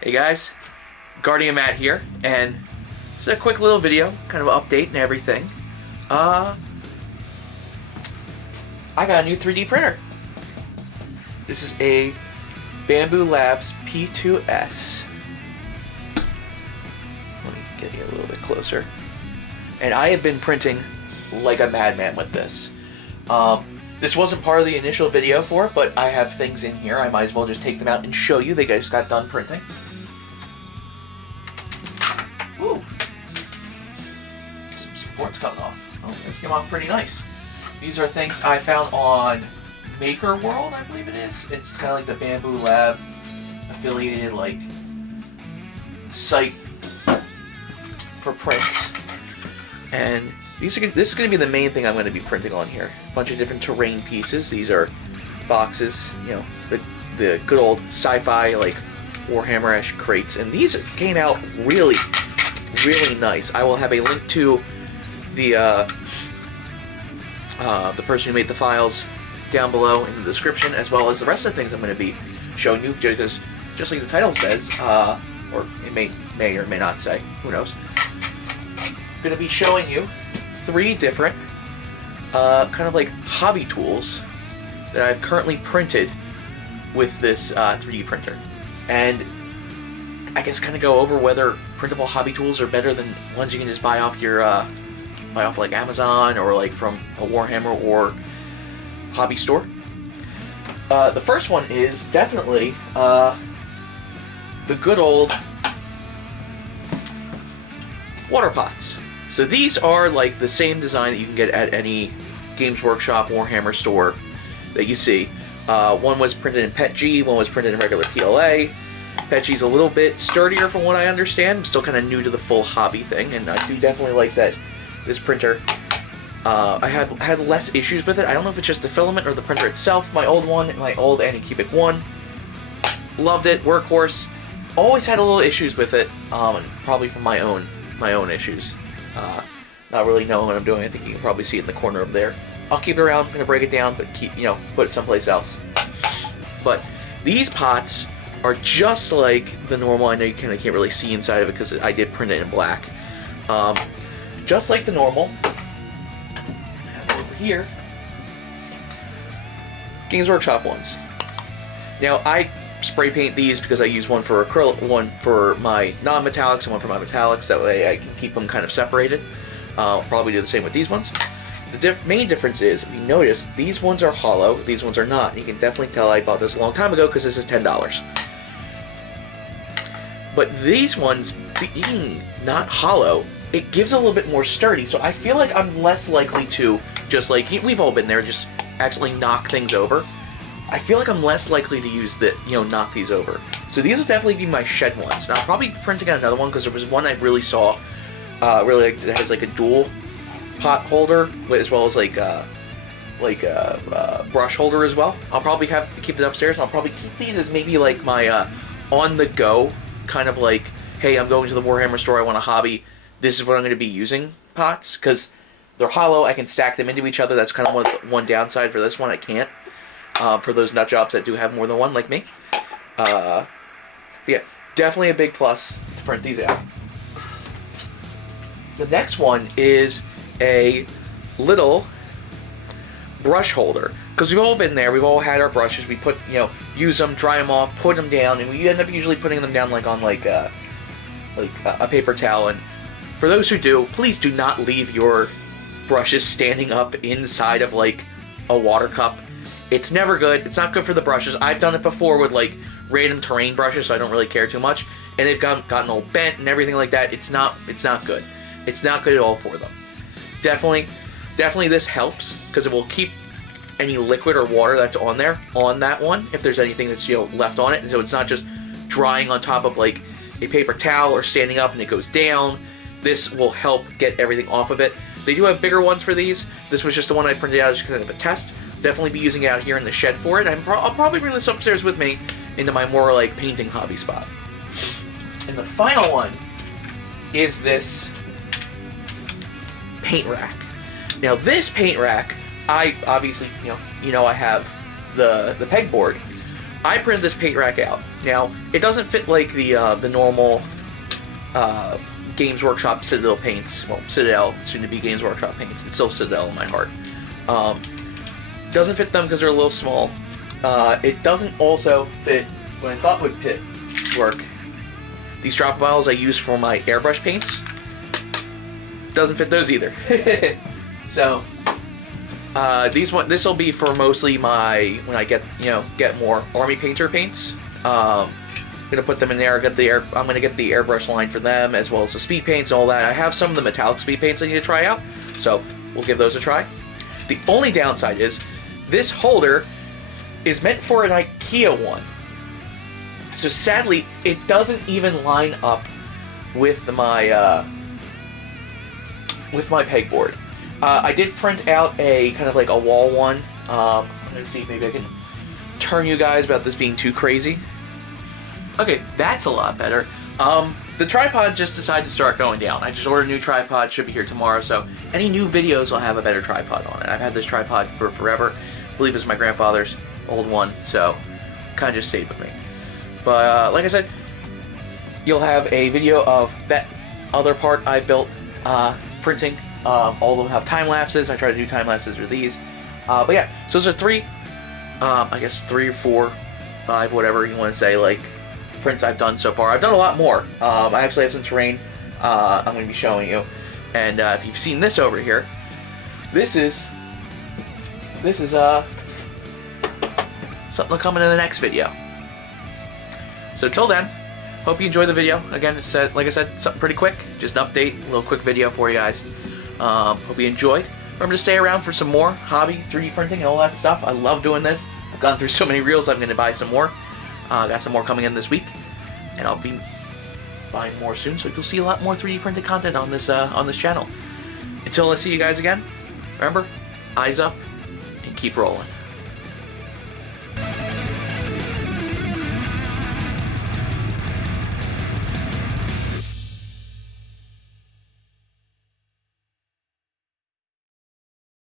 Hey guys, Guardian Matt here, and this is a quick little video, kind of update and everything. I got a new 3D printer. This is a Bambu Labs P2S. Let me get you a little bit closer. And I have been printing like a madman with this. This wasn't part of the initial video for it, but I have things in here. I might as well just take them out and show you. They just got done printing. Ooh. Some supports coming off. Oh, these came off pretty nice. These are things I found on Maker World, I believe it is. It's kind of like the Bambu Lab affiliated like site for prints. And this is going to be the main thing I'm going to be printing on here. A bunch of different terrain pieces. These are boxes, you know, the good old sci-fi like Warhammer-ish crates, and these came out really nice. I will have a link to the person who made the files down below in the description, as well as the rest of the things I'm going to be showing you, because just like the title says, or it may or may not say, who knows. I'm going to be showing you 3 different kind of like hobby tools that I've currently printed with this 3D printer, and I guess kind of go over whether printable hobby tools are better than ones you can just buy off your like Amazon or like from a Warhammer or hobby store. The first one is definitely the good old water pots. So these are like the same design that you can get at any Games Workshop Warhammer store that you see. One was printed in PETG, one was printed in regular PLA. PETG's a little bit sturdier from what I understand. I'm still kind of new to the full hobby thing, and I do definitely like that this printer. I had less issues with it. I don't know if it's just the filament or the printer itself. My old one, my old Anycubic one, loved it, workhorse. Always had a little issues with it, probably from my own issues. Not really knowing what I'm doing. I think you can probably see it in the corner over there. I'll keep it around, I'm gonna break it down, but put it someplace else. But these pots are just like the normal. I know you kind of can't really see inside of it because I did print it in black. Just like the normal. Over here, Games Workshop ones. Now I spray paint these because I use one for acrylic, one for my non-metallics, and one for my metallics. That way I can keep them kind of separated. I'll probably do the same with these ones. The main difference is, if you notice, these ones are hollow, these ones are not. And you can definitely tell I bought this a long time ago because this is $10. But these ones, being not hollow, it gives a little bit more sturdy. So I feel like I'm less likely to just like, we've all been there, just accidentally knock things over. I feel like I'm less likely to use the, knock these over. So these will definitely be my shed ones. Now I'll probably be printing out another one because there was one I really saw, that has like a dual pot holder as well as like a brush holder as well. I'll probably keep it upstairs, and I'll probably keep these as maybe like my on-the-go kind of like, hey, I'm going to the Warhammer store, I want a hobby, this is what I'm going to be using pots, because they're hollow, I can stack them into each other. That's kind of one downside for this one. I can't. For those nut jobs that do have more than one, like me. Yeah, definitely a big plus to print these out. The next one is a little brush holder, because we've all been there. We've all had our brushes. We put, use them, dry them off, put them down, and we end up usually putting them down like on a paper towel. And for those who do, please do not leave your brushes standing up inside of like a water cup. It's never good. It's not good for the brushes. I've done it before with like random terrain brushes, so I don't really care too much, and they've gotten all bent and everything like that. It's not good. It's not good at all for them. Definitely this helps because it will keep any liquid or water that's on there on that one, if there's anything that's left on it, and so it's not just drying on top of like a paper towel or standing up and it goes down. This will help get everything off of it. They do have bigger ones for these. This was just the one I printed out as kind of a test. Definitely be using it out here in the shed for it. I'll probably bring this upstairs with me into my more like painting hobby spot. And the final one is this paint rack. Now this paint rack, I obviously, I have the pegboard. I printed this paint rack out. Now, it doesn't fit like the normal Games Workshop Citadel paints. Well, Citadel, soon to be Games Workshop paints. It's still Citadel in my heart. Doesn't fit them because they're a little small. It doesn't also fit what I thought would work. These drop bottles I use for my airbrush paints. Doesn't fit those either. So this will be for mostly my when I get more army painter paints. Gonna put them in there. I'm gonna get the airbrush line for them as well as the speed paints and all that. I have some of the metallic speed paints I need to try out, so we'll give those a try. The only downside is this holder is meant for an IKEA one, so sadly it doesn't even line up with my pegboard. I did print out a kind of like a wall one. Let me see, maybe I can turn you guys without this being too crazy. Okay, that's a lot better. The tripod just decided to start going down. I just ordered a new tripod, should be here tomorrow, so any new videos will have a better tripod on it. I've had this tripod for forever. I believe it's my grandfather's old one, so kind of just stayed with me. But like I said, you'll have a video of that other part I built printing. All of them have time lapses. I try to do time lapses with these. But yeah, so those are three, I guess 3 or 4, 5, whatever you want to say, like prints I've done so far. I've done a lot more. I actually have some terrain I'm going to be showing you. And if you've seen this over here, this is something coming in the next video. So till then, hope you enjoyed the video. Again, like I said, something pretty quick, just an update, a little quick video for you guys. Hope you enjoyed. Remember to stay around for some more hobby 3D printing and all that stuff. I love doing this. I've gone through so many reels. I'm going to buy some more. Got some more coming in this week, and I'll be buying more soon. So you'll see a lot more 3D printed content on this channel. Until I see you guys again, remember, eyes up and keep rolling.